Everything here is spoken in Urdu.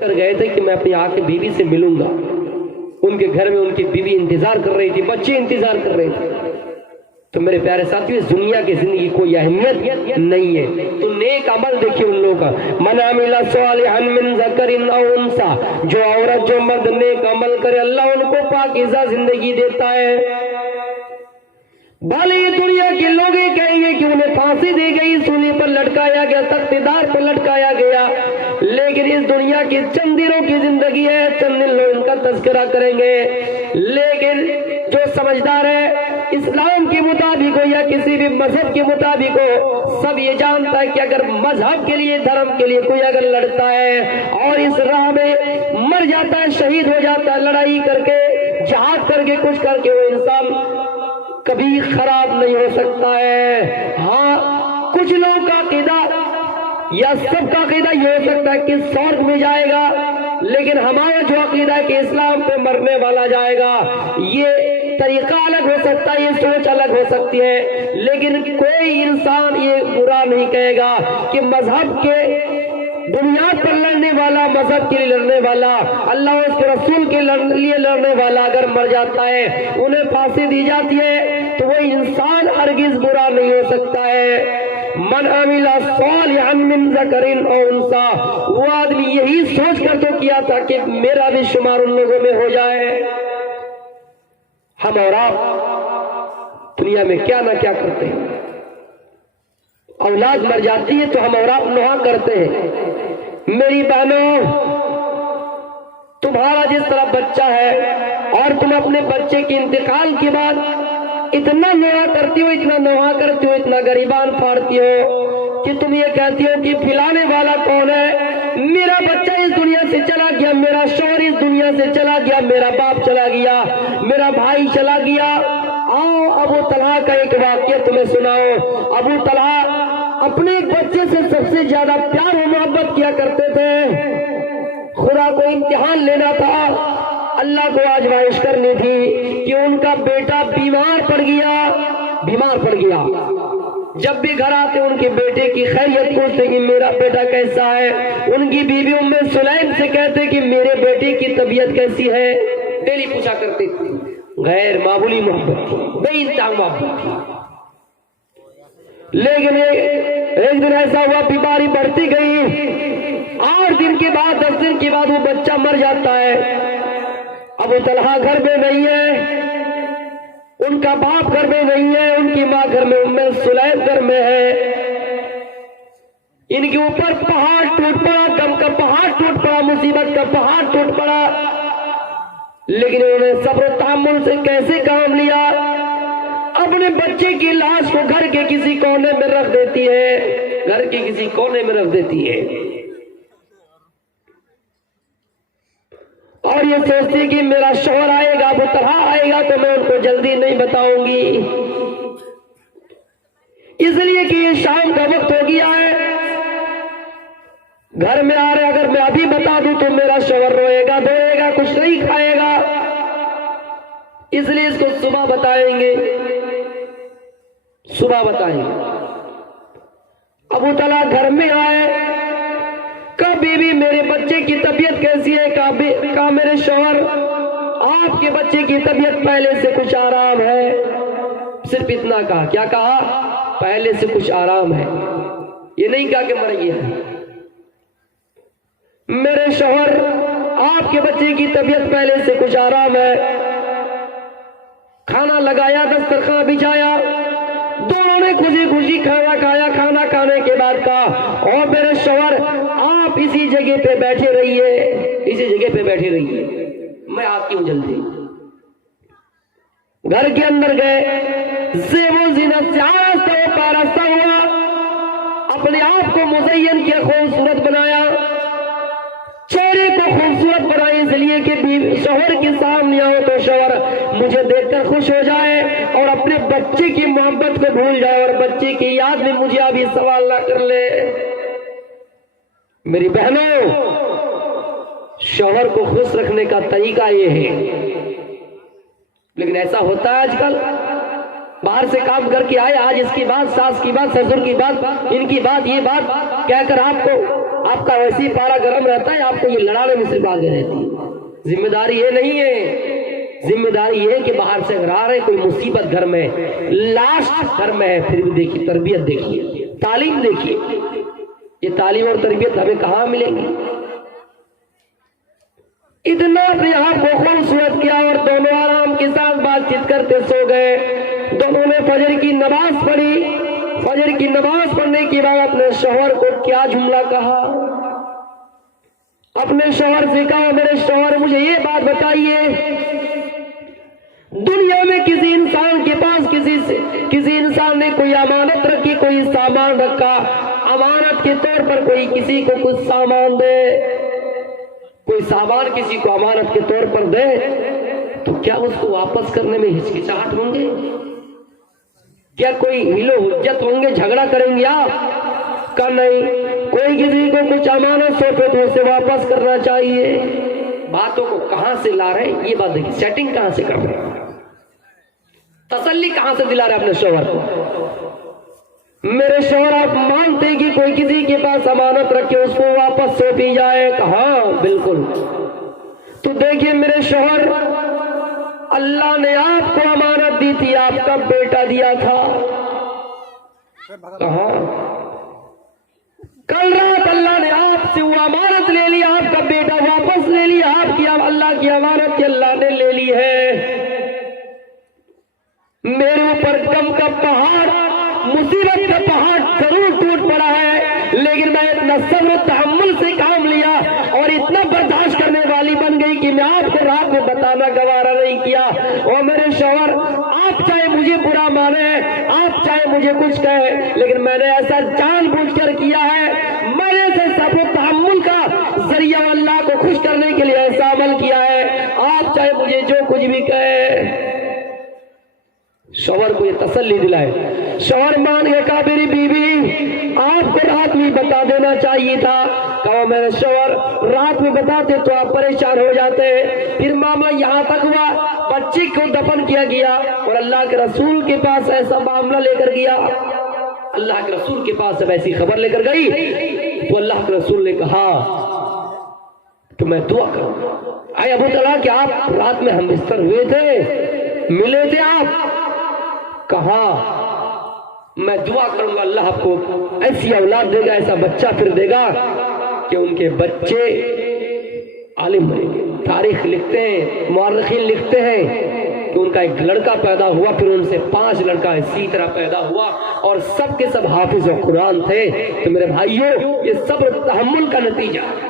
کر گئے تھے کہ میں اپنی آ کے بیوی سے ملوں گا. ان کے گھر میں ان کی بیوی انتظار کر رہی تھی, بچے انتظار کر رہے تھے. تو میرے پیارے ساتھیو, اس دنیا کی زندگی کوئی اہمیت نہیں ہے. تو نیک عمل دیکھیے ان لوگوں کا, من عمل صالحا من ذکر او انثی, جو عورت جو مرد نیک عمل کرے اللہ ان کو پاکیزہ زندگی دیتا ہے. بھلے یہ دنیا کے لوگ یہ کہیں گے کہ انہیں پھانسی دی گئی, سولی پر لٹکایا گیا, تخت دار پر لٹکایا گیا, لیکن اس دنیا کی چند دنوں کی زندگی ہے, چند دن لوگ ان کا تذکرہ کریں گے. لیکن جو سمجھدار ہے اسلام کے مطابق ہو یا کسی بھی مذہب کے مطابق ہو, سب یہ جانتا ہے کہ اگر مذہب کے لیے, دھرم کے لیے کوئی اگر لڑتا ہے اور اس راہ میں مر جاتا ہے, شہید ہو جاتا ہے, لڑائی کر کے, جہاد کر کے, کچھ کر کے, وہ انسان کبھی خراب نہیں ہو سکتا ہے. ہاں کچھ لوگوں کا عقیدہ یا سب کا عقیدہ یہ ہو سکتا ہے کہ سورگ میں جائے گا, لیکن ہمارا جو عقیدہ ہے کہ اسلام پہ مرنے والا جائے گا, یہ طریقہ الگ ہو سکتا ہے, یہ سوچ الگ ہو سکتی ہے, لیکن کوئی انسان یہ برا نہیں کہے گا کہ مذہب کے بنیاد پر لڑنے والا, مذہب کے لیے لڑنے والا, اللہ اور اس کے رسول کے لیے لڑنے والا اگر مر جاتا ہے, انہیں پھانسی دی جاتی ہے, تو وہ انسان ہرگز برا نہیں ہو سکتا ہے. من عمل صالحا من ذکر او انثی, وہ آدمی یہی سوچ کر تو کیا تھا کہ میرا بھی شمار ان لوگوں میں ہو جائے. ہم اور آپ دنیا میں کیا نہ کیا کرتے ہیں, اولاد مر جاتی ہے تو ہم اور آپ نوحہ کرتے ہیں. میری بہنوں, تمہارا جس طرح بچہ ہے اور تم اپنے بچے کے انتقال کے بعد اتنا نوحہ کرتی ہو, اتنا نوحہ کرتی ہو, اتنا گریبان پھاڑتی ہو کہ تم یہ کہتی ہو کہ پھلانے والا کون ہے, میرا بچہ اس دنیا سے چلا گیا, میرا شوہر اس دنیا سے چلا گیا, میرا باپ چلا گیا, میرا بھائی چلا گیا. آؤ ابو طلحہ کا ایک واقعہ تمہیں سناؤ. ابو طلحہ اپنے ایک بچے سے سب سے زیادہ پیار و محبت کیا کرتے تھے. خدا کو امتحان لینا تھا, اللہ کو آزمائش کرنی تھی کہ ان کا بیٹا بیمار پڑ گیا. جب بھی گھر آتے ان کے بیٹے کی خیریت پوچھتے کہ میرا بیٹا کیسا ہے. ان کی بیوی ام سلیم سے کہتے کہ میرے بیٹے کی طبیعت کیسی ہے, ڈیلی پوچھا کرتے تھے. غیر معمولی محبت تھی, بے انتہا محبت تھی. لیکن ایک دن ایسا ہوا, بیماری بڑھتی گئی, 8 دن کے بعد 10 دن کے بعد وہ بچہ مر جاتا ہے. ابو طلحہ گھر میں نہیں ہے, ان کا باپ گھر میں نہیں ہے, ان کی ماں گھر میں, ام سلیم گھر میں ہے. ان کے اوپر پہاڑ ٹوٹ پڑا, غم کا پہاڑ ٹوٹ پڑا, مصیبت کا پہاڑ ٹوٹ پڑا. لیکن انہوں نے صبر و تحمل سے کیسے کام لیا, اپنے بچے کی لاش کو گھر کے کسی کونے میں رکھ دیتی ہے, گھر کے کسی کونے میں رکھ دیتی ہے, اور یہ سوچتی کہ میرا شوہر آئے گا, ابو طلحہ آئے گا, تو میں ان کو جلدی نہیں بتاؤں گی, اس لیے کہ یہ شام کا وقت ہو گیا ہے, گھر میں آ رہے, اگر میں ابھی بتا دوں تو میرا شوہر روئے گا, دھوئے گا, کچھ نہیں کھائے گا, اس لیے اس کو صبح بتائیں گے. ابو طلحہ گھر میں آئے, کہا بیوی میرے بچے کی طبیعت کیسی ہے, کہا میرے شوہر آپ کے بچے کی طبیعت پہلے سے کچھ آرام ہے. صرف اتنا کہا, کیا کہا, پہلے سے کچھ آرام ہے, یہ نہیں کہا کہ مر گیا. میرے شوہر آپ کے بچے کی طبیعت پہلے سے کچھ آرام ہے. کھانا لگایا, دسترخوان بچھایا, دونوں نے خوشی خوشی کھانا کھایا. کھانا کھانے کے بعد کہا, اور میرے شوہر آپ اسی جگہ پہ بیٹھے رہیے, اسی جگہ پہ بیٹھے رہیے, میں آتی ہوں جلدی. گھر کے اندر گئے, زیب و زینت سے آرستہ و پارستہ ہوا, اپنے آپ کو مزین کیا, خوبصورت بنایا, چہرے کو خوبصورت بنائے, اس لیے کہ شوہر کے سامنے آؤ تو شوہر مجھے دیکھ کر خوش ہو جائے اور اپنے بچے کی محبت کو بھول جائے, اور بچے کی یاد میں مجھے ابھی سوال نہ کر لے. میری بہنوں, شوہر کو خوش رکھنے کا طریقہ یہ ہے, لیکن ایسا ہوتا ہے آج کل, باہر سے کام کر کے آئے, آج اس کی بات, ساس کی بات, سسر کی بات, ان کی بات, یہ بات کہہ کر آپ کو آپ کا ویسے ہی پارا گرم رہتا ہے، آپ کو یہ لڑانے میں صرف آگے رہتی ہے۔ ذمہ داری یہ نہیں ہے، ذمہ داری یہ ہے کہ باہر سے اگر آ رہے کوئی مصیبت گھر میں، لاش گھر میں ہے، پھر بھی دیکھیے تربیت دیکھیے، تعلیم دیکھیے، یہ تعلیم اور تربیت ہمیں کہاں ملے گی؟ اتنا اپنے آپ کو خوبصورت کیا اور دونوں آرام کے ساتھ بات چیت کرتے سو گئے۔ دونوں نے فجر کی نماز پڑھی، فجر کی نماز پڑھنے کے بعد اپنے شوہر کو کیا جملہ کہا؟ اپنے شوہر سے کہا، میرے شوہر مجھے یہ بات بتائیے، دنیا میں کسی انسان کے پاس کسی انسان نے کوئی امانت رکھی، کوئی سامان رکھا، امانت کے طور پر کوئی کسی کو کچھ سامان دے، کوئی سامان کسی کو امانت کے طور پر دے، تو کیا اس کو واپس کرنے میں ہچکچاہٹ ہوں گے؟ کیا کوئی ہلو حجت ہوں گے، جھگڑا کریں گے آپ؟ کہ نہیں، کوئی کسی کو کچھ امانت سونپے تو اسے واپس کرنا چاہیے۔ باتوں کو کہاں سے لا رہے ہیں یہ بات دیکھیں، سیٹنگ کہاں سے کر رہے ہیں، تسلی کہاں سے دلا رہے اپنے شوہر کو؟ میرے شوہر آپ مانتے ہیں کہ کوئی کسی کے پاس امانت رکھے اس کو واپس سونپی جائے؟ ہاں بالکل۔ تو دیکھیے میرے شوہر، اللہ نے آپ کو امانت دی تھی، آپ کا بیٹا دیا تھا، کہاں؟ کل رات اللہ نے آپ سے وہ امانت لے لی، آپ کا بیٹا واپس لے لیا، آپ کی اللہ کی امانت کی اللہ نے لے لی ہے۔ میرے اوپر غم کا پہاڑ، مصیبت کا پہاڑ ضرور ٹوٹ پڑا ہے، لیکن میں اتنا صبر و تحمل سے کام لیا اور اتنا برداشت کرنے والی بن گئی کہ میں آپ کو رات میں بتانا گوارا نہیں کیا۔ اور میرے شوہر، آپ چاہے مجھے برا مانے، آپ چاہے مجھے کچھ کہے، لیکن میں نے ایسا جان بوجھ کر کیا ہے، میں نے ایسے صبر و تحمل کا ذریعہ اللہ کو خوش کرنے کے لیے ایسا عمل کیا ہے، آپ چاہے مجھے جو کچھ بھی کہے۔ شوہر کو یہ تسلی دلائے، شوہر مان گیا، کہا میری بیوی آپ کو رات میں بتا دینا چاہیے تھا۔ کہا میرے شوہر رات میں بتاتے تو آپ پریشان ہو جاتے۔ پھر معاملہ یہاں تک ہوا، بچے کو دفن کیا گیا اور اللہ کے رسول کے پاس ایسا معاملہ لے کر گیا، اللہ کے رسول کے پاس جب ایسی خبر لے کر گئی تو اللہ کے رسول نے کہا کہ میں دعا کروں۔ اے ابو طلحہ، کہ آپ رات میں ہم بستر ہوئے تھے، ملے تھے آپ؟ کہا میں دعا کروں گا اللہ آپ کو ایسی اولاد دے گا، ایسا بچہ پھر دے گا کہ ان کے بچے عالم بنیں گے۔ تاریخ لکھتے ہیں، مورخین لکھتے ہیں کہ ان کا ایک لڑکا پیدا ہوا، پھر ان سے 5 لڑکا اسی طرح پیدا ہوا اور سب کے سب حافظ قرآن تھے۔ تو میرے بھائیوں، یہ صبر تحمل کا نتیجہ ہے۔